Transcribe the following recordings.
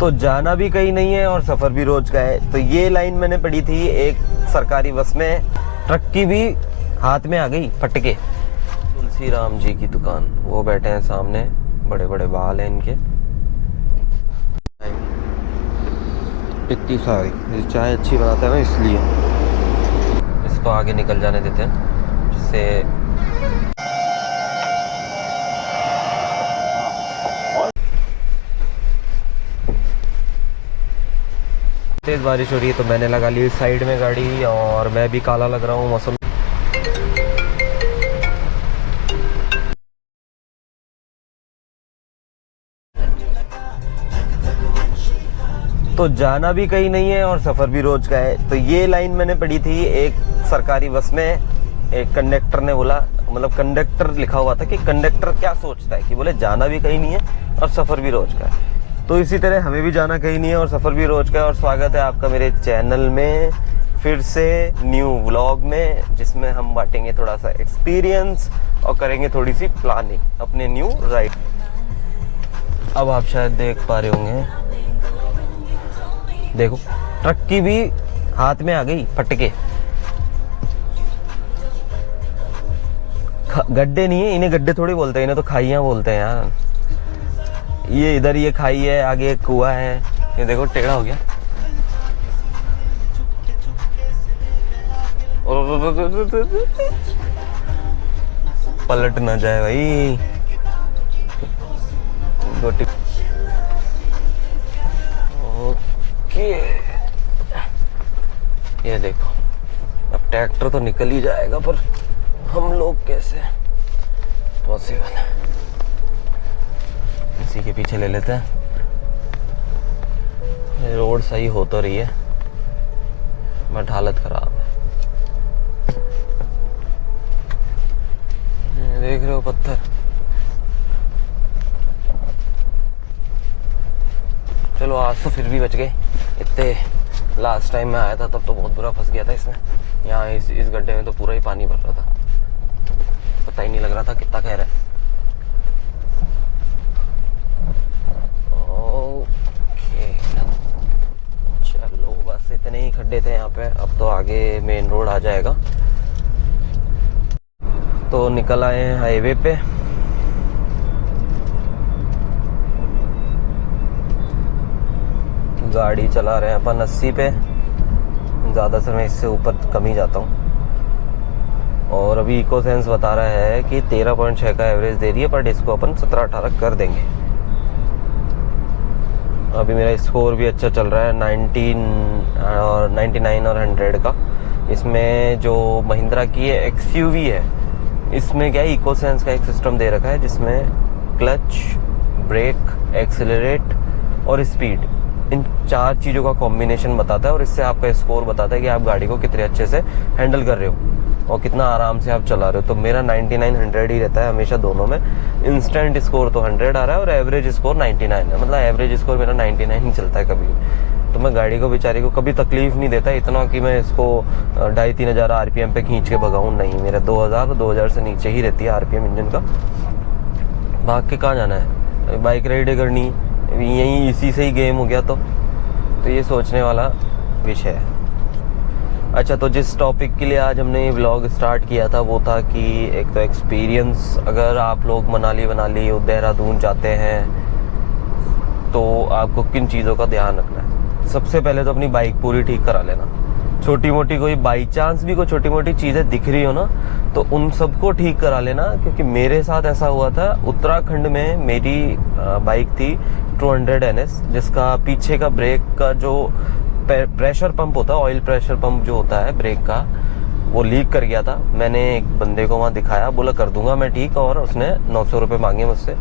तो जाना भी कहीं नहीं है और सफर भी रोज का है। तो ये लाइन मैंने पढ़ी थी एक सरकारी बस में, ट्रक की भी हाथ में आ गई फटके। तुलसी राम जी की दुकान, वो बैठे हैं सामने, बड़े बड़े बाल हैं इनके। इतनी सारी चाय अच्छी बनाता है ना, इसलिए इसको आगे निकल जाने देते हैं जिससे तेज बारिश हो रही है। तो मैंने लगा ली साइड में गाड़ी और मैं भी काला लग रहा हूँ मौसम। तो जाना भी कहीं नहीं है और सफर भी रोज का है। तो ये लाइन मैंने पढ़ी थी एक सरकारी बस में, एक कंडक्टर ने बोला, मतलब कंडक्टर लिखा हुआ था कि कंडक्टर क्या सोचता है कि बोले जाना भी कहीं नहीं है और सफर भी रोज का है। तो इसी तरह हमें भी जाना कहीं नहीं है और सफर भी रोज का है। और स्वागत है आपका मेरे चैनल में फिर से न्यू व्लॉग में, जिसमें हम बांटेंगे थोड़ा सा एक्सपीरियंस और करेंगे थोड़ी सी प्लानिंग अपने न्यू राइड। अब आप शायद देख पा रहे होंगे, देखो ट्रक की भी हाथ में आ गई फटके। गड्ढे नहीं है, इन्हें गड्ढे थोड़ी बोलते हैं, इन्हें तो खाइयां बोलते हैं यार। ये इधर ये खाई है, आगे एक कुआं है, ये देखो टेढ़ा हो गया। पलट ना जाए भाई। ओके, ये देखो अब ट्रैक्टर तो निकल ही जाएगा, पर हम लोग कैसे पॉसिबल है। इसी के पीछे ले लेते हैं। रोड सही हो तो रही है बट हालत खराब है। देख रहे हो पत्थर, चलो आज तो फिर भी बच गए। इतने लास्ट टाइम मैं आया था तब तो बहुत बुरा फंस गया था इसमें। यहाँ इस गड्ढे में तो पूरा ही पानी भर रहा था, पता ही नहीं लग रहा था कितना गहरा है। ओके चलो, बस इतने ही खड्डे थे यहाँ पे। अब तो आगे मेन रोड आ जाएगा। तो निकल आए हैं हाईवे पे। गाड़ी चला रहे हैं अपन 80 पे, ज़्यादा से मैं इससे ऊपर कम ही जाता हूँ। और अभी इको सेंस बता रहा है कि 13.6 का एवरेज दे रही है, बट इसको अपन 17-18 कर देंगे। अभी मेरा स्कोर भी अच्छा चल रहा है, 99 और 100 का। इसमें जो महिंद्रा की है XUV है, इसमें क्या है, इको सेंस का एक सिस्टम दे रखा है जिसमें क्लच, ब्रेक, एक्सेलरेट और स्पीड, इन 4 चीज़ों का कॉम्बिनेशन बताता है। और इससे आपका स्कोर बताता है कि आप गाड़ी को कितने अच्छे से हैंडल कर रहे हो और कितना आराम से आप चला रहे हो। तो मेरा 99 100 ही रहता है हमेशा दोनों में। इंस्टेंट स्कोर तो 100 आ रहा है और एवरेज स्कोर 99 है, मतलब एवरेज स्कोर मेरा 99 ही चलता है कभी भी। तो मैं गाड़ी को बेचारी को कभी तकलीफ नहीं देता इतना कि मैं इसको 2,500-3 हज़ार RPM पे खींच के भगाऊँ। नहीं, मेरा 2000 से नीचे ही रहती है RPM इंजन का। भाग के कहाँ जाना है, बाइक राइड करनी, यहीं इसी से ही गेम हो गया। तो ये सोचने वाला विषय है। अच्छा, तो जिस टॉपिक के लिए आज हमने ये व्लॉग स्टार्ट किया था वो था कि एक तो एक्सपीरियंस, अगर आप लोग मनाली देहरादून जाते हैं तो आपको किन चीज़ों का ध्यान रखना है। सबसे पहले तो अपनी बाइक पूरी ठीक करा लेना। छोटी मोटी कोई बाई चांस भी कोई छोटी मोटी चीज़ें दिख रही हो ना, तो उन सबको ठीक करा लेना। क्योंकि मेरे साथ ऐसा हुआ था, उत्तराखंड में मेरी बाइक थी 200 NS, जिसका पीछे का ब्रेक का जो प्रेशर पंप होता है, ऑयल प्रेशर पंप जो होता है ब्रेक का, वो लीक कर गया था। मैंने एक बंदे को वहाँ दिखाया, बोला कर दूंगा मैं ठीक, और उसने 900 रुपये मांगे मुझसे।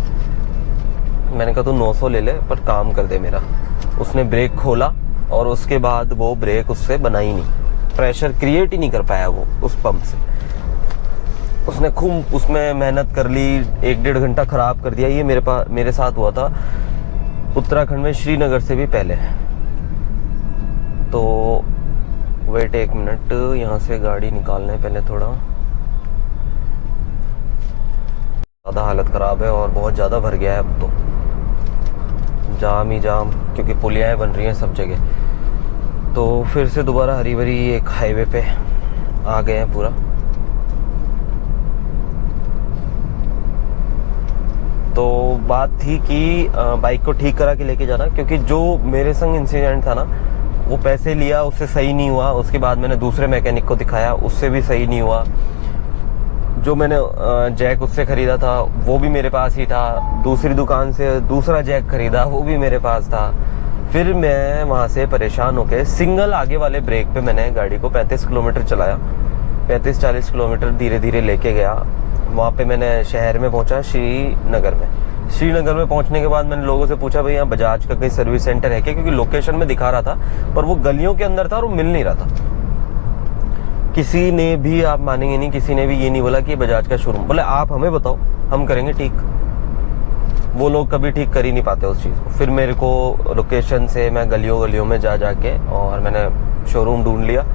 मैंने कहा तू 900 ले ले पर काम कर दे मेरा। उसने ब्रेक खोला और उसके बाद वो ब्रेक उससे बना ही नहीं, प्रेशर क्रिएट ही नहीं कर पाया वो उस पंप से। उसने खूब उसमें मेहनत कर ली, 1-1.5 घंटा ख़राब कर दिया। ये मेरे साथ हुआ था उत्तराखंड में, श्रीनगर से भी पहले। तो वेट 1 मिनट, यहाँ से गाड़ी निकालने पहले थोड़ा, ज़्यादा हालत ख़राब है और बहुत ज़्यादा भर गया है अब तो, जाम ही जाम। क्योंकि पुलियाएँ बन रही हैं सब जगह। तो फिर से दोबारा हरी भरी एक हाईवे पे आ गए हैं पूरा। तो बात थी कि बाइक को ठीक करा के लेके जाना, क्योंकि जो मेरे संग इंसिडेंट था ना, वो पैसे लिया, उससे सही नहीं हुआ। उसके बाद मैंने दूसरे मैकेनिक को दिखाया, उससे भी सही नहीं हुआ। जो मैंने जैक उससे ख़रीदा था वो भी मेरे पास ही था। दूसरी दुकान से दूसरा जैक ख़रीदा, वो भी मेरे पास था। फिर मैं वहाँ से परेशान होकर सिंगल आगे वाले ब्रेक पे मैंने गाड़ी को 35 किलोमीटर चलाया। 35-40 किलोमीटर धीरे धीरे लेके गया। वहाँ पे मैंने शहर में पहुँचा, श्रीनगर में। श्रीनगर में पहुँचने के बाद मैंने लोगों से पूछा भाई यहाँ बजाज का कहीं सर्विस सेंटर है क्या, क्योंकि लोकेशन में दिखा रहा था पर वो गलियों के अंदर था और वो मिल नहीं रहा था। किसी ने भी, आप मानेंगे नहीं, किसी ने भी ये नहीं बोला कि बजाज का शोरूम। बोले आप हमें बताओ, हम करेंगे ठीक। वो लोग कभी ठीक कर ही नहीं पाते उस चीज़ को। फिर मेरे को लोकेशन से मैं गलियों में जा जाके और मैंने शोरूम ढूंढ लिया।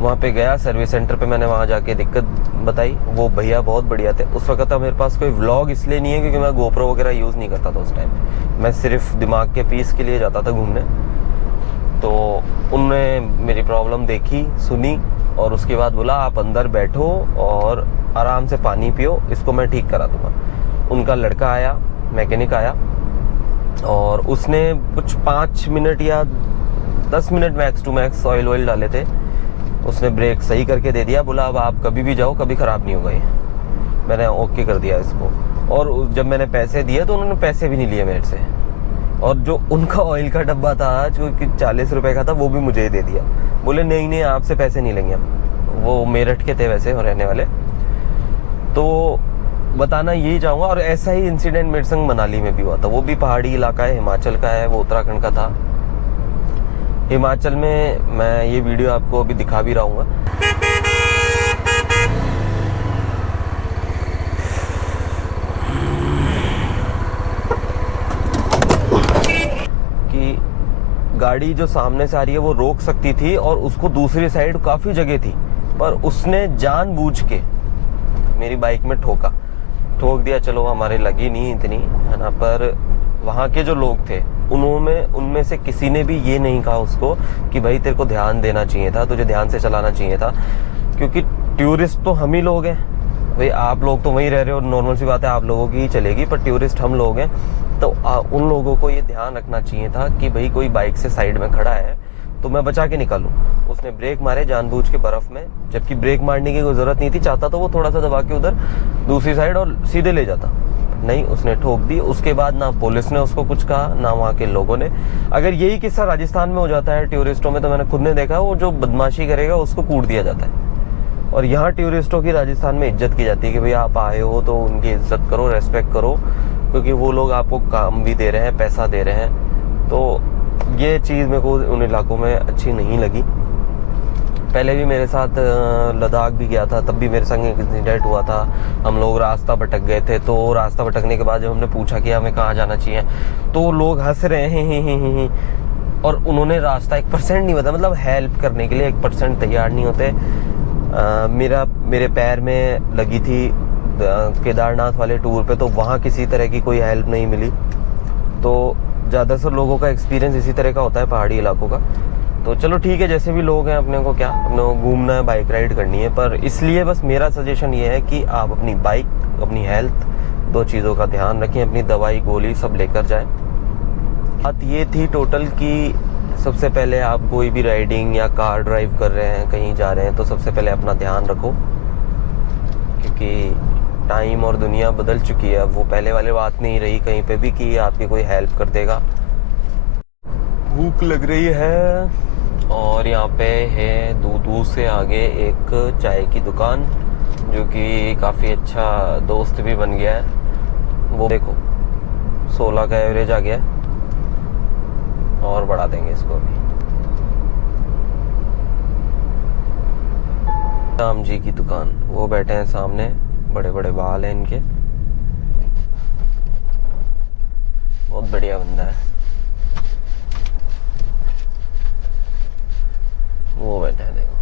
वहाँ पे गया सर्विस सेंटर पे, मैंने वहाँ जाके दिक्कत बताई। वो भैया बहुत बढ़िया थे। उस वक्त मेरे पास कोई व्लॉग इसलिए नहीं है क्योंकि मैं गोप्रो वगैरह यूज़ नहीं करता था उस टाइम। मैं सिर्फ दिमाग के पीस के लिए जाता था घूमने। तो उनने मेरी प्रॉब्लम देखी, सुनी और उसके बाद बोला आप अंदर बैठो और आराम से पानी पियो, इसको मैं ठीक करा दूँगा। उनका लड़का आया, मैकेनिक आया, और उसने कुछ 5 मिनट या 10 minute max to max oil डाले थे। उसने ब्रेक सही करके दे दिया। बोला अब आप कभी भी जाओ, कभी ख़राब नहीं होगा ये। मैंने ओके कर दिया इसको। और जब मैंने पैसे दिए तो उन्होंने पैसे भी नहीं लिए मेरे से। और जो उनका ऑयल का डब्बा था जो कि 40 रुपए का था, वो भी मुझे ही दे दिया। बोले नहीं आपसे पैसे नहीं लेंगे हम। वो मेरठ के थे वैसे रहने वाले। तो बताना यही चाहूँगा। और ऐसा ही इंसिडेंट मेरे संग मनाली में भी हुआ था। वो भी पहाड़ी इलाका है, हिमाचल का है, वो उत्तराखंड का था। हिमाचल में मैं ये वीडियो आपको अभी दिखा भी रहा हूँ कि गाड़ी जो सामने से आ रही है वो रोक सकती थी और उसको दूसरी साइड काफ़ी जगह थी, पर उसने जानबूझ के मेरी बाइक में ठोक दिया। चलो हमारे लगी नहीं इतनी, है ना, पर वहाँ के जो लोग थे उनमें से किसी ने भी ये नहीं कहा उसको कि भाई तेरे को ध्यान देना चाहिए था, तुझे ध्यान से चलाना चाहिए था। क्योंकि टूरिस्ट तो हम ही लोग हैं भाई, आप लोग तो वहीं रह रहे हो, नॉर्मल सी बात है, आप लोगों की ही चलेगी, पर टूरिस्ट हम लोग हैं। तो उन लोगों को ये ध्यान रखना चाहिए था कि भाई कोई बाइक से साइड में खड़ा है तो मैं बचा के निकालूं। उसने ब्रेक मारे जानबूझ के बर्फ में, जबकि ब्रेक मारने की कोई जरूरत नहीं थी। चाहता तो वो थोड़ा सा दबा के उधर दूसरी साइड और सीधे ले जाता, नहीं, उसने ठोक दी। उसके बाद ना पुलिस ने उसको कुछ कहा ना वहाँ के लोगों ने। अगर यही किस्सा राजस्थान में हो जाता है टूरिस्टों में, तो मैंने खुद ने देखा, वो जो बदमाशी करेगा उसको कूट दिया जाता है। और यहाँ टूरिस्टों की राजस्थान में इज्जत की जाती है कि भाई आप आए हो तो उनकी इज्जत करो, रेस्पेक्ट करो, क्योंकि वो लोग आपको काम भी दे रहे हैं, पैसा दे रहे हैं। तो ये चीज़ मेरे को उन इलाकों में अच्छी नहीं लगी। पहले भी मेरे साथ लद्दाख भी गया था, तब भी मेरे संग एक इंसिडेंट हुआ था। हम लोग रास्ता भटक गए थे, तो रास्ता भटकने के बाद जब हमने पूछा कि हमें कहाँ जाना चाहिए, तो लोग हंस रहे हैं और उन्होंने रास्ता 1% नहीं बताया। मतलब हेल्प करने के लिए 1% तैयार नहीं होते। मेरे पैर में लगी थी केदारनाथ वाले टूर पे, तो वहाँ किसी तरह की कोई हेल्प नहीं मिली। तो ज़्यादातर लोगों का एक्सपीरियंस इसी तरह का होता है पहाड़ी इलाकों का। तो चलो ठीक है, जैसे भी लोग हैं, अपने को क्या, अपने को घूमना है, बाइक राइड करनी है। पर इसलिए बस मेरा सजेशन ये है कि आप अपनी बाइक, अपनी हेल्थ, 2 चीज़ों का ध्यान रखें। अपनी दवाई गोली सब लेकर जाएं। बात ये थी टोटल कि सबसे पहले आप कोई भी राइडिंग या कार ड्राइव कर रहे हैं, कहीं जा रहे हैं, तो सबसे पहले अपना ध्यान रखो, क्योंकि टाइम और दुनिया बदल चुकी है। वो पहले वाली बात नहीं रही कहीं पे भी कि आपकी कोई हेल्प कर देगा। भूख लग रही है और यहाँ पे है दूर से आगे एक चाय की दुकान, जो कि काफ़ी अच्छा दोस्त भी बन गया है। वो देखो 16 का एवरेज आ गया और बढ़ा देंगे इसको अभी। राम जी की दुकान, वो बैठे हैं सामने, बड़े बड़े बाल हैं इनके, बहुत बढ़िया बंदा है। वो बैठे हैं देखो।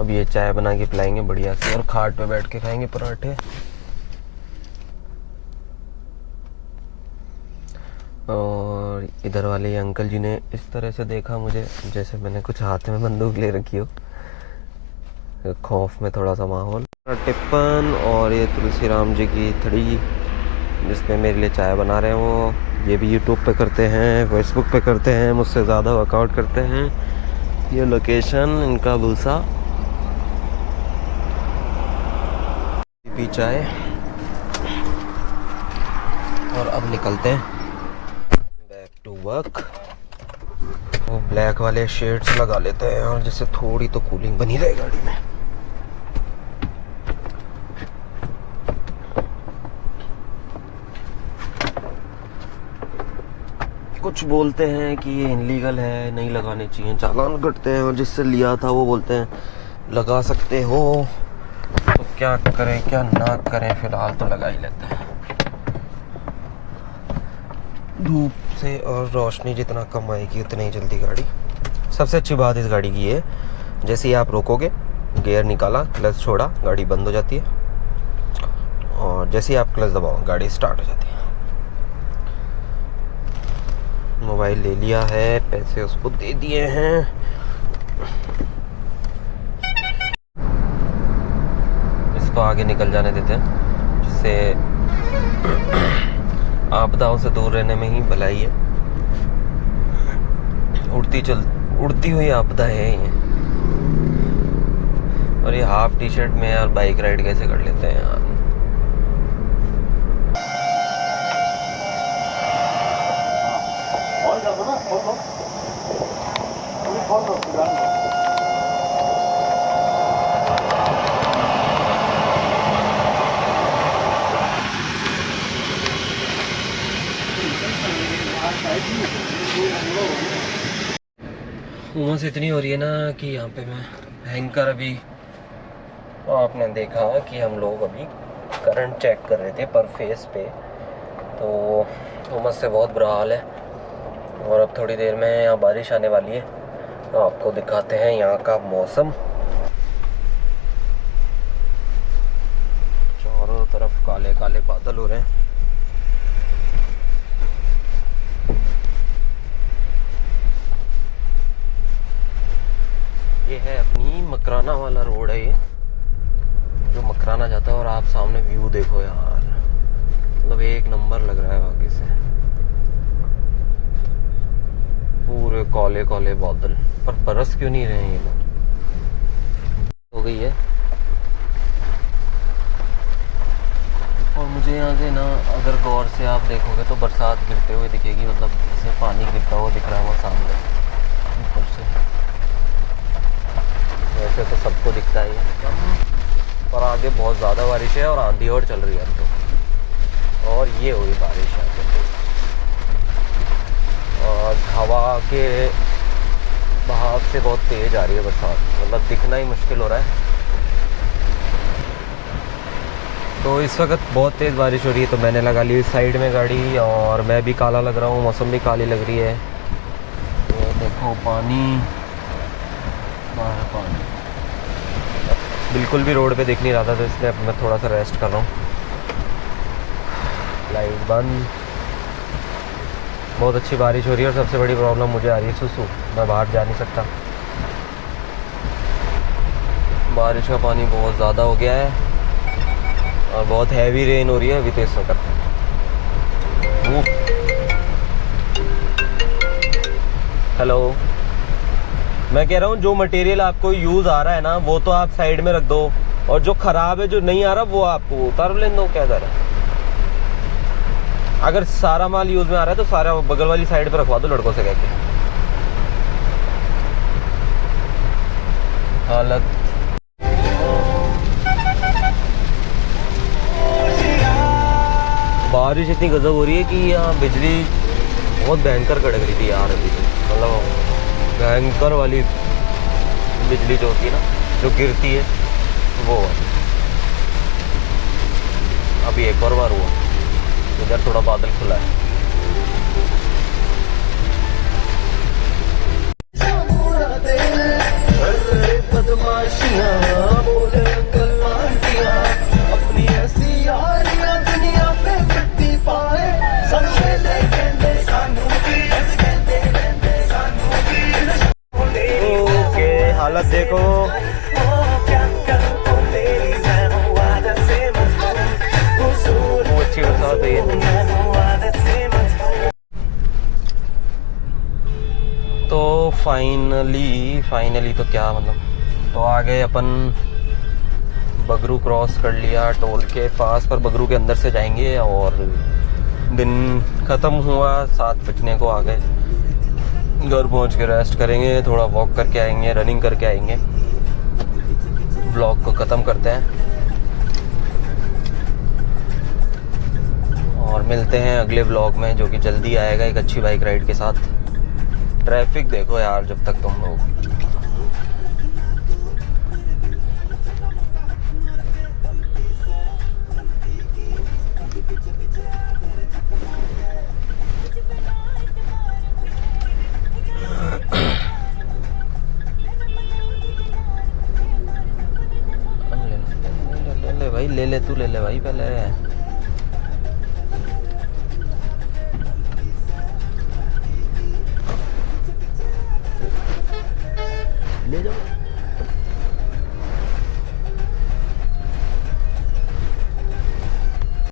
अब ये चाय बना के पिलाएंगे बढ़िया से, और खाट पे बैठ के खाएंगे पराठे। और इधर वाले ये अंकल जी ने इस तरह से देखा मुझे जैसे मैंने कुछ हाथ में बंदूक ले रखी हो, खौफ में थोड़ा सा माहौल। टिप्पन और ये तुलसी राम जी की थड़ी जिसमें मेरे लिए चाय बना रहे हैं वो, ये भी यूट्यूब पे करते हैं, फेसबुक पे करते हैं, मुझसे ज़्यादा वर्कआउट करते हैं। ये लोकेशन इनका भूसा पी चाय, और अब निकलते हैं बैक टू वर्क। वो ब्लैक वाले शेड्स लगा लेते हैं और जिससे थोड़ी तो कूलिंग बनी रहे गाड़ी में। कुछ बोलते हैं कि ये इनलीगल है, नहीं लगाने चाहिए, चालान कटते हैं, और जिससे लिया था वो बोलते हैं लगा सकते हो। तो क्या करें क्या ना करें, फिलहाल तो लगा ही लेते हैं। धूप से और रोशनी जितना कम आएगी उतनी ही जल्दी गाड़ी। सबसे अच्छी बात इस गाड़ी की है, जैसे ही आप रोकोगे, गियर निकाला, क्लच छोड़ा, गाड़ी बंद हो जाती है, और जैसे ही आप क्लच दबाओ गाड़ी स्टार्ट हो जाती है। मोबाइल ले लिया है, पैसे उसको दे दिए हैं। इसको आगे निकल जाने देते हैं, जिससे आपदाओं से दूर रहने में ही भलाई है। उड़ती हुई आपदा है ये। और ये हाफ टी शर्ट में यार बाइक राइड कैसे कर लेते हैं यार। उमस इतनी हो रही है ना कि यहाँ पे मैं हैंकर अभी, आपने देखा कि हम लोग अभी करंट चेक कर रहे थे पर फेस पे, तो उमस से बहुत बुरा हाल है। और अब थोड़ी देर में यहाँ बारिश आने वाली है, तो आपको दिखाते हैं यहाँ का मौसम। चारों तरफ काले काले बादल हो रहे हैं। ये है अपनी मकराना वाला रोड है, ये जो मकराना जाता है। और आप सामने व्यू देखो यार, मतलब एक नंबर लग रहा है बाकी से। पूरे काले काले बादल, पर बरस क्यों नहीं रहे हैं ये लोग। हो गई है। और मुझे यहाँ से ना अगर गौर से आप देखोगे तो बरसात गिरते हुए दिखेगी, मतलब जैसे पानी गिरता हुआ दिख रहा है वो सामने ऊपर से। वैसे तो सबको दिखता ही है, पर आगे बहुत ज़्यादा बारिश है और आंधी और चल रही है अब तो। और ये हुई बारिश है और हवा के बहाव से बहुत तेज़ आ रही है बरसात, मतलब दिखना ही मुश्किल हो रहा है। तो इस वक्त बहुत तेज़ बारिश हो रही है, तो मैंने लगा ली इस साइड में गाड़ी, और मैं भी काला लग रहा हूँ, मौसम भी काली लग रही है। तो देखो पानी बिल्कुल भी रोड पे दिख नहीं रहा था, तो इसलिए अब मैं थोड़ा सा रेस्ट कर रहा हूँ। लाइट बंद। बहुत अच्छी बारिश हो रही है और सबसे बड़ी प्रॉब्लम मुझे आ रही है सुसु, मैं बाहर जा नहीं सकता। बारिश का पानी बहुत ज़्यादा हो गया है और बहुत हैवी रेन हो रही है अभी तो इस वक्त। हेलो, मैं कह रहा हूँ जो मटेरियल आपको यूज़ आ रहा है ना वो तो आप साइड में रख दो, और जो ख़राब है, जो नहीं आ रहा, वो आपको उतार लेने दो। क्या कर रहा है? अगर सारा माल यूज़ में आ रहा है तो सारा बगल वाली साइड पे रखवा दो लड़कों से कह के। हालत बारिश इतनी गजब हो रही है कि यहाँ बिजली बहुत भयंकर कड़क रही थी यार अभी, मतलब भयंकर वाली बिजली जो होती है ना, जो गिरती है वो। अभी एक और बार हुआ, इधर थोड़ा बादल खुला है। हालत देखो। वो अच्छी बरसात हुई है। तो फाइनली तो क्या मतलब, तो आ गए अपन, बगरू क्रॉस कर लिया टोल के पास, पर बगरू के अंदर से जाएंगे और दिन ख़त्म हुआ, 7 बजने को आ गए। घर पहुंच के रेस्ट करेंगे, थोड़ा वॉक करके आएंगे, रनिंग करके आएंगे, ब्लॉग को ख़त्म करते हैं और मिलते हैं अगले ब्लॉग में, जो कि जल्दी आएगा एक अच्छी बाइक राइड के साथ। ट्रैफिक देखो यार जब तक तुम लोग। ले भाई, ले ले तू, ले ले भाई पहले। ले जाओ।